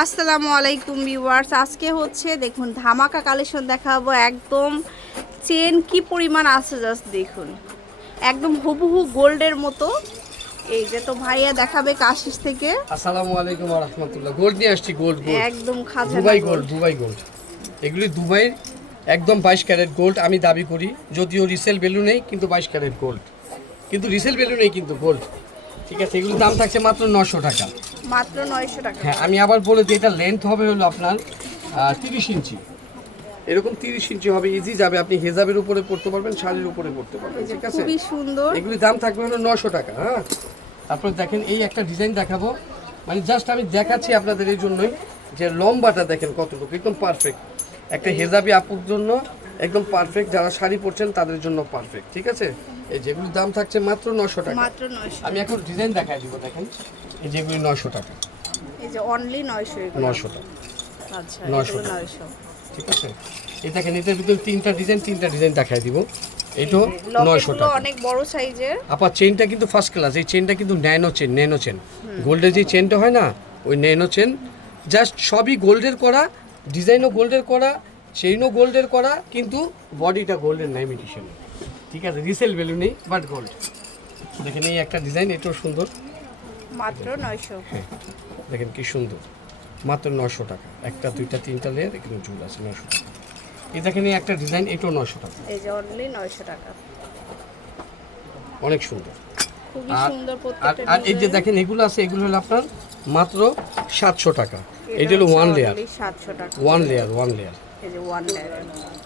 আসসালামু আলাইকুম ভিউয়ার্স। আজকে হচ্ছে দেখুন ধামাকা কালেকশন দেখাবো। একদম চেন কি পরিমাণ আছে জাস্ট দেখুন। একদম হুবহু গোল্ডের মতো। এই যে তো ভাইয়া দেখাবে কাশিস থেকে। আসসালামু আলাইকুম রহমতুল্লাহ গোল্ড নিয়ে আসছি গোল্ড গোল্ড একদম খাজা দুবাই গোল্ড দুবাই গোল্ড এগুলি দুবাই একদম বাইশ ক্যারেট গোল্ড আমি দাবি করি। যদিও রিসেল ভ্যালু নেই কিন্তু বাইশ ক্যারেট গোল্ড কিন্তু রিসেল ভ্যালু নেই কিন্তু গোল্ড ঠিক আছে এগুলোর দাম থাকছে মাত্র নশো টাকা। মাত্র নয়শো টাকা। হ্যাঁ আমি আবার বলে দিই এটা লেন্থ হবে হলো আপনার তিরিশ ইঞ্চি। এরকম তিরিশ ইঞ্চি হবে ইজি যাবে। আপনি হেজাবের উপরে পড়তে পারবেন শাড়ির উপরে পড়তে পারবেন ঠিক আছে? খুবই সুন্দর। এগুলি দাম থাকবে হলো নশো টাকা হ্যাঁ? তারপর দেখেন এই একটা ডিজাইন দেখাবো। মানে জাস্ট আমি দেখাচ্ছি আপনাদের এই জন্যই যে লম্বাটা দেখেন কতটুকু একদম পারফেক্ট একটা হেজাবি আপুর জন্য একদম পারফেক্ট যারা শাড়ি পরছেন তাদের জন্য পারফেক্ট ঠিক আছে? এই যেগুলির দাম থাকছে মাত্র নশো টাকা। মাত্র নয়শো আমি এখন ডিজাইন দেখাই দিব দেখেন এই যেগুলি নশো টাকা। এই যে অনলি নশো টাকা। আচ্ছা টাকা। নয়শো। ঠিক আছে? এই দেখেন এটার ভিতরে তিনটা ডিজাইন তিনটা ডিজাইন দেখাই দিব। এইটাও নয়শো টাকা। অনেক বড় সাইজের। আপার চেনটা কিন্তু ফার্স্ট ক্লাস এই চেনটা কিন্তু ন্যানো চেন ন্যানো চেন গোল্ডের যে চেনটা হয় না ওই ন্যানো চেন জাস্ট সবই গোল্ডের করা ডিজাইনও গোল্ডের করা চেইনও গোল্ডের করা কিন্তু বডিটা গোল্ডের নাই ইমিটেশন ঠিক আছে রিসেল ভ্যালু নেই বাট গোল্ড দেখেন এই একটা ডিজাইন এটাও সুন্দর। মাত্র নয়শো। হ্যাঁ দেখেন কি সুন্দর। মাত্র নশো টাকা। একটা দুইটা তিনটা লেয়ার এখানে চুল আছে নশো টাকা। এই দেখেন এই একটা ডিজাইন এটাও নশো টাকা। এই যে অনলি নয়শো টাকা। অনেক সুন্দর। খুবই সুন্দর প্রত্যেকটা আর এই যে দেখেন এগুলো আছে এগুলো হলো আপনার মাত্র সাতশো টাকা। এটা হলো ওয়ান লেয়ার সাতশো টাকা। ওয়ান লেয়ার ওয়ান লেয়ার এই যে ওয়ান লেয়ার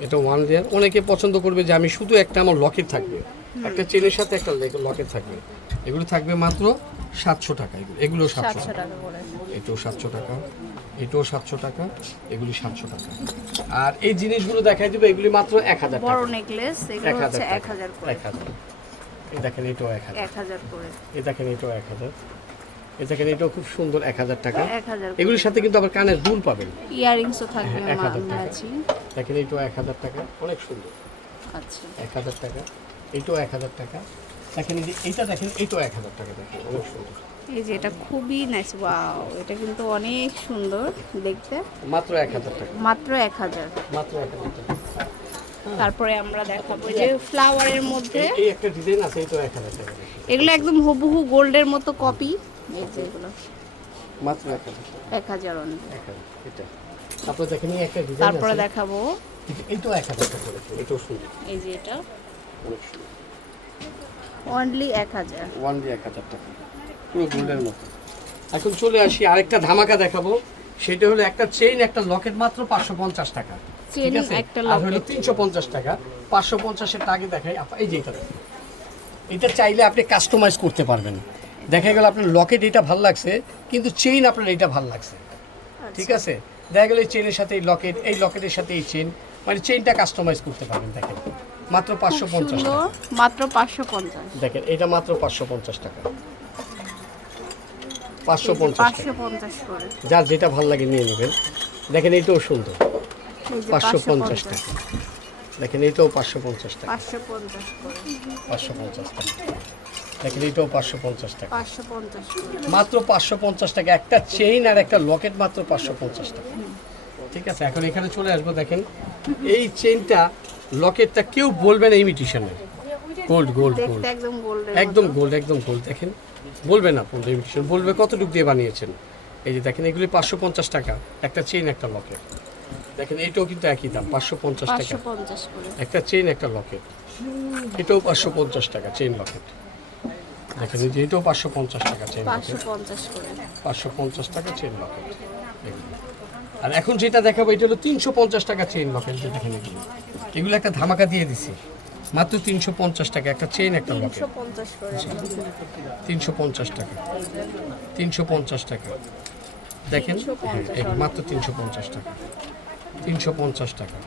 এটা ওয়ান লেয়ার অনেকে পছন্দ করবে যে আমি শুধু একটা আমার লকেট থাকবে। একটা চেনের সাথে একটা লকেট থাকবে। এগুলো থাকবে মাত্র সাতশো টাকা। এগুলো এগুলো সাতশো টাকা। এটাও সাতশো টাকা। এটাও সাতশো টাকা। এগুলি সাতশো টাকা। আর এই জিনিসগুলো দেখাই দেবে। এগুলি মাত্র এক হাজার বড় নেকলেস এক এগুলো হাজার হচ্ছে এক হাজার করে। এক হাজার। এই দেখেন এটাও এক হাজার। এক হাজার করে। এই দেখেন এটাও এক হাজার। এই দেখেন এটাও খুব সুন্দর এক হাজার টাকা এগুলির সাথে কিন্তু আবার কানের দুল পাবেন ইয়ারিংসও থাকবে হ্যাঁ, এক হাজার টাকা। দেখেন এইটাও এক হাজার টাকা অনেক সুন্দর আচ্ছা এক হাজার টাকা এইটাও এক হাজার টাকা দেখেন যে এইটা দেখেন এইটাও এক হাজার টাকা দেখেন অনেক সুন্দর এই যে এটা খুবই নাইস ওয়াও এটা কিন্তু অনেক সুন্দর দেখতে মাত্র এক হাজার টাকা মাত্র এক হাজার মাত্র এক হাজার টাকা তারপরে আমরা দেখাবো যে ফ্লাওয়ারের মধ্যে এই- একটা ডিজাইন আছে এইটাও এক হাজার টাকা এগুলো একদম হুবহু গোল্ডের মতো কপি এই মাত্র টাকা এটা। তারপরে দেখেন এই একটা ডিজাইন তারপরে দেখাবো। এইটাও এক হাজার টাকা দেখেন এটাও সুন্দর। এই যে এটা। অনেক সুন্দর। অনলি এক হাজার। ওয়ান এক হাজার টাকা। পুরো গোল্ডের মতো। এখন চলে আসি আরেকটা ধামাকা দেখাবো। সেটা হলো একটা চেইন একটা লকেট মাত্র পাঁচশো পঞ্চাশ টাকা। ঠিক একটা আর হলো লকেট তিনশো পঞ্চাশ টাকা। পাঁচশো পঞ্চাশের আগে দেখাই। আপা- এই যে এটা এটা চাইলে আপনি কাস্টমাইজ করতে পারবেন। দেখা গেল আপনার লকেট এটা ভালো লাগছে কিন্তু চেইন আপনার এটা ভালো লাগছে। ঠিক আছে? দেখা গেল এই চেনের সাথে এই লকেট এই লকেটের সাথে এই চেন মানে চেইনটা কাস্টমাইজ করতে পারবেন দেখেন। মাত্র পাঁচশো পঞ্চাশ টাকা। মাত্র পাঁচশো পঞ্চাশ। দেখেন এটা মাত্র পাঁচশো পঞ্চাশ টাকা। পাঁচশো পঞ্চাশ যার যেটা ভালো লাগে নিয়ে নেবেন। দেখেন এটাও সুন্দর। পাঁচশো পঞ্চাশ টাকা। দেখেন এটাও পাঁচশো পঞ্চাশ টাকা। পাঁচশো পঞ্চাশ টাকা। দেখেন এটাও পাঁচশো পঞ্চাশ টাকা। মাত্র পাঁচশো পঞ্চাশ টাকা একটা চেইন আর একটা লকেট মাত্র পাঁচশো পঞ্চাশ টাকা। ঠিক আছে এখন এখানে চলে আসব দেখেন। এই চেইনটা লকেটটা কেউ বলবে না ইমিটেশনের গোল্ড গোল্ড গোল্ড একদম গোল্ড একদম গোল্ড দেখেন। বলবে না আপনার ইমিটেশন বলবে কতটুকু দিয়ে বানিয়েছেন। এই যে দেখেন এগুলি পাঁচশো পঞ্চাশ টাকা একটা চেইন একটা লকেট দেখেন এটাও কিন্তু একই দাম পাঁচশো পঞ্চাশ টাকা। একটা চেইন একটা লকেট এটাও পাঁচশো পঞ্চাশ টাকা চেইন লকেট দেখেন এই যে এটাও পাঁচশো পঞ্চাশ টাকা চেইন পাঁচশো পঞ্চাশ করে। পাঁচশো পঞ্চাশ টাকা চেইন লকেট আর এখন যেটা দেখাবো এটা হলো তিনশো পঞ্চাশ টাকা চেইন লকেট দেখেন এগুলো এগুলো একটা ধামাকা দিয়ে দিছি। মাত্র তিনশো পঞ্চাশ টাকা একটা চেইন একটা লকেট তিনশো পঞ্চাশ টাকা। তিনশো পঞ্চাশ টাকা। দেখেন 350 এই মাত্র তিনশো পঞ্চাশ টাকা। তিনশো পঞ্চাশ টাকা।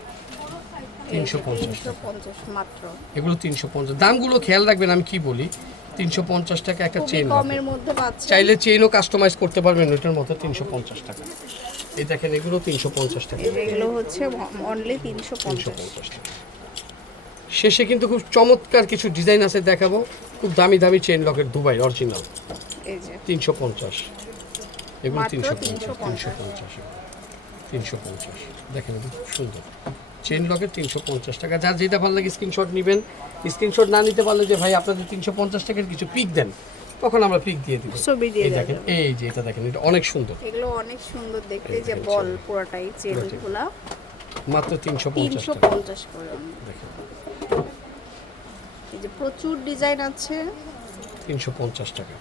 তিনশো পঞ্চাশ মাত্র। এগুলো তিনশো পঞ্চাশ। দামগুলো খেয়াল রাখবেন আমি কি বলি? তিনশো পঞ্চাশ টাকা একটা চেইন কমের মধ্যে চাইলে চেইনও কাস্টমাইজ করতে পারবেন ওইটার মতো তিনশো পঞ্চাশ টাকা। এই দেখেন এগুলো তিনশো পঞ্চাশ টাকা। এগুলো হচ্ছে অনলি তিনশো তিনশো পঞ্চাশ পঞ্চাশ টাকা। শেষে কিন্তু খুব চমৎকার কিছু ডিজাইন আছে দেখাবো। খুব দামি দামি চেইন লকেট দুবাই অরিজিনাল তিনশো পঞ্চাশ। এগুলো তিনশো 350 পঞ্চাশ। তিনশো পঞ্চাশ। তিনশো পঞ্চাশ। দেখেন খুব সুন্দর। চেন লকের তিনশো পঞ্চাশ টাকা। যার যেটা ভালো লাগে স্ক্রিনশট নেবেন। স্ক্রিনশট না নিতে পারলে যে ভাই আপনাদের তিনশো পঞ্চাশ টাকার কিছু পিক দেন তখন আমরা পিক দিয়ে দিব। ছবি দিয়ে এই দেখেন এই যে এটা দেখেন এটা অনেক সুন্দর। এগুলো অনেক সুন্দর দেখতে যে বল। পুরোটাই চেনগুলা মাত্র তিনশো পঞ্চাশ তিনশো টাকা পঞ্চাশ করে দেখেন। এই যে প্রচুর ডিজাইন আছে। তিনশো পঞ্চাশ টাকা।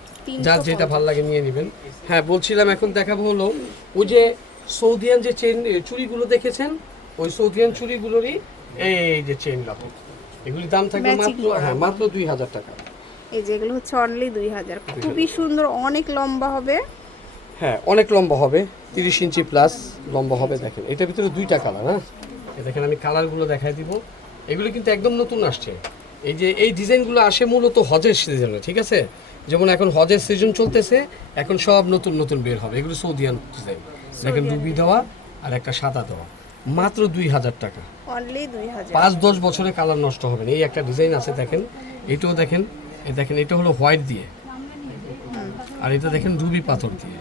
যার যেটা ভালো লাগে নিয়ে নেবেন। হ্যাঁ বলছিলাম এখন দেখাবো হলো ওই যে সৌদিয়ান যে চেন চুড়িগুলো দেখেছেন? ওই সৌদিয়ান চুড়িগুলোরই এই যে চেন লাপো এগুলির দাম থাকবে Matching মাত্র হ্যাঁ মাত্র দুই হাজার টাকা। এই যে এগুলো হচ্ছে অনলি দুই হাজার। খুবই সুন্দর অনেক লম্বা হবে। হ্যাঁ অনেক লম্বা হবে তিরিশ ইঞ্চি প্লাস লম্বা হবে দেখেন। এটার ভিতরে দুইটা কালার হ্যাঁ? দেখেন আমি কালারগুলো দেখাই দিব। এগুলো কিন্তু একদম নতুন আসছে। এই যে এই ডিজাইনগুলো আসে মূলত হজের সিজনে ঠিক আছে? যেমন এখন হজের সিজন চলতেছে এখন সব নতুন নতুন বের হবে। এগুলো সৌদিয়ান ডিজাইন দেখেন রুবি দেওয়া আর একটা সাদা দেওয়া। মাত্র দুই হাজার টাকা। অনলি দুই হাজার। পাঁচ দশ বছরে কালার নষ্ট হবে না। এই একটা ডিজাইন আছে দেখেন। এটাও দেখেন। এই দেখেন এটা হলো হোয়াইট দিয়ে। আর এটা দেখেন রুবি পাথর দিয়ে।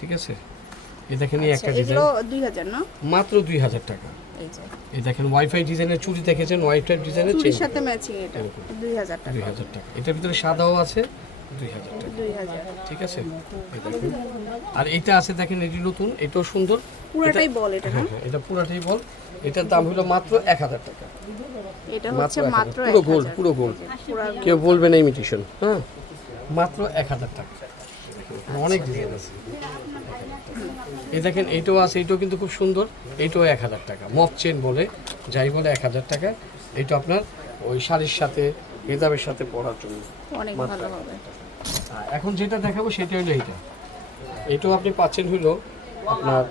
ঠিক আছে? এই দেখেন এই একটা ডিজাইন না? মাত্র দুই হাজার টাকা। এই যে। এই দেখেন ওয়াইফাই ডিজাইনের চুড়ি দেখেছেন ওয়াইফাই ডিজাইনের চুরির সাথে ম্যাচিং এটা। দুই হাজার টাকা। দুই হাজার টাকা। এটার ভিতরে সাদাও আছে। দুই হাজার ঠিক আছে? আর এইটা আছে দেখেন এটি নতুন এটাও সুন্দর। পুরাটাই বল এটা না? হ্যাঁ হ্যাঁ এটা পুরাটাই বল। এটার দাম হলো মাত্র এক হাজার টাকা। এটা হচ্ছে মাত্র পুরো হাজার। পুরো পুরা কেউ বলবে না ইমিটেশন হ্যাঁ? মাত্র এক হাজার টাকা। অনেক ডিজাইন আছে। এই দেখেন এইটাও আছে এইটাও কিন্তু খুব সুন্দর। এইটাও এক হাজার টাকা। মফ চেন বলে যাই বলে এক হাজার টাকা। এটা আপনার ওই শাড়ির সাথে হেজাবের সাথে পড়ার জন্য। অনেক। ভালো হবে আর এখন যেটা দেখাবো সেটা হলো এইটা। এটাও আপনি পাচ্ছেন হইল আপনার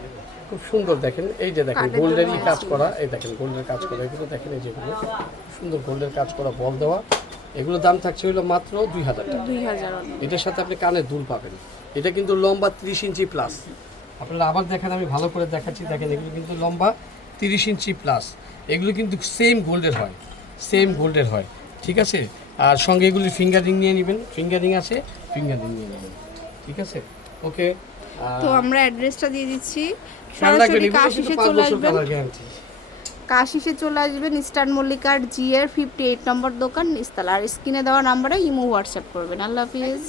খুব সুন্দর দেখেন। এই যে দেখেন গোল্ডেরই কাজ করা এই দেখেন গোল্ডের কাজ করা এগুলো দেখেন এই যেগুলো সুন্দর গোল্ডের কাজ করা বল দেওয়া। এগুলো দাম থাকছে হইল মাত্র দুই হাজার টাকা। দুই হাজার এটার সাথে আপনি কানের দুল পাবেন। এটা কিন্তু লম্বা তিরিশ ইঞ্চি প্লাস। আপনারা আবার দেখেন আমি ভালো করে দেখাচ্ছি। দেখেন এগুলো কিন্তু লম্বা তিরিশ ইঞ্চি প্লাস। এগুলো কিন্তু সেম গোল্ডের হয়। সেম গোল্ডের হয়। ঠিক আছে? আর সঙ্গে এগুলি ফিঙ্গারিং নিয়ে নেবেন। ফিঙ্গারিং আছে ফিঙ্গারিং নিয়ে নেবেন। ঠিক আছে? ওকে তো আমরা অ্যাড্রেসটা দিয়ে দিচ্ছি। সরাসরি কাশিসে চলে আসবেন। কাশিসে চলে আসবেন ইস্টার্ন মল্লিকার জি এর ফিফটি এইট নম্বর দোকান নিস্তালা আর স্ক্রিনে দেওয়া নাম্বারে ইমো হোয়াটসঅ্যাপ করবেন। আল্লাহ হাফিজ।